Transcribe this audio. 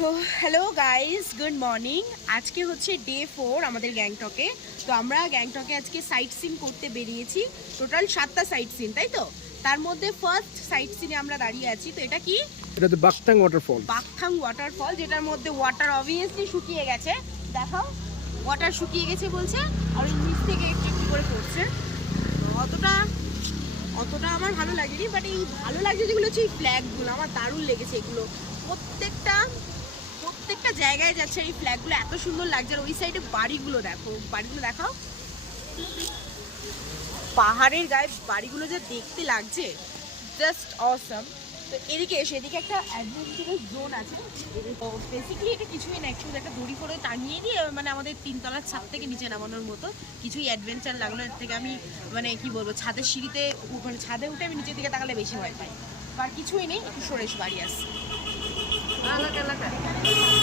তো hello guys, good morning. আজকে হচ্ছে ডে 4 আমাদের গ্যাংটকে। তো আমরা গ্যাংটকে আজকে সাইট সিন করতে বেরিয়েছি। টোটাল 7টা সাইট সিন, তাই তো? তার মধ্যে ফার্স্ট সাইট সিনে আমরা দাঁড়িয়ে আছি। তো এটা কি? এটা তো বাকথাং ওয়াটারফল। বাকথাং ওয়াটারফল, যেটার মধ্যে ওয়াটার অবভিয়াসলি শুকিয়ে গেছে। দেখাও, ওয়াটার শুকিয়ে গেছে বলছে, আর ওই নিচ থেকে একটু একটু করে পড়ছে। অতটা অতটা আমার ভালো লাগেনি, বাট এই ভালো লাগছে যেগুলো হচ্ছে এই ফ্ল্যাগগুলো, আমার দারুণ লেগেছে এগুলো। প্রত্যেকটা জায়গায় যাচ্ছে এই ফ্ল্যাগগুলো, এত সুন্দর লাগছে। আর ওই সাইডে বাড়িগুলো দেখো, বাড়িগুলো দেখাও, পাহাড়ের গায়ে বাড়িগুলো যা দেখতে লাগছে, জাস্ট অসাম। তো এদিকে এসে এদিকে একটা অ্যাডভেঞ্চারাস জোন আছে। বেসিক্যালি এটা কিছুই না, একটু একটা দড়ি করে টাঙিয়ে দিয়ে মানে আমাদের 3তলার ছাদ থেকে নিচে নামানোর মতো কিছুই অ্যাডভেঞ্চার লাগলো। এর থেকে আমি মানে কি বলবো, ছাদের সিঁড়িতে মানে ছাদে উঠে আমি নিচের দিকে তাকালে বেশি ভয় পাই। আর কিছুই নেই, একটু সরেশ বাড়ি আসছে।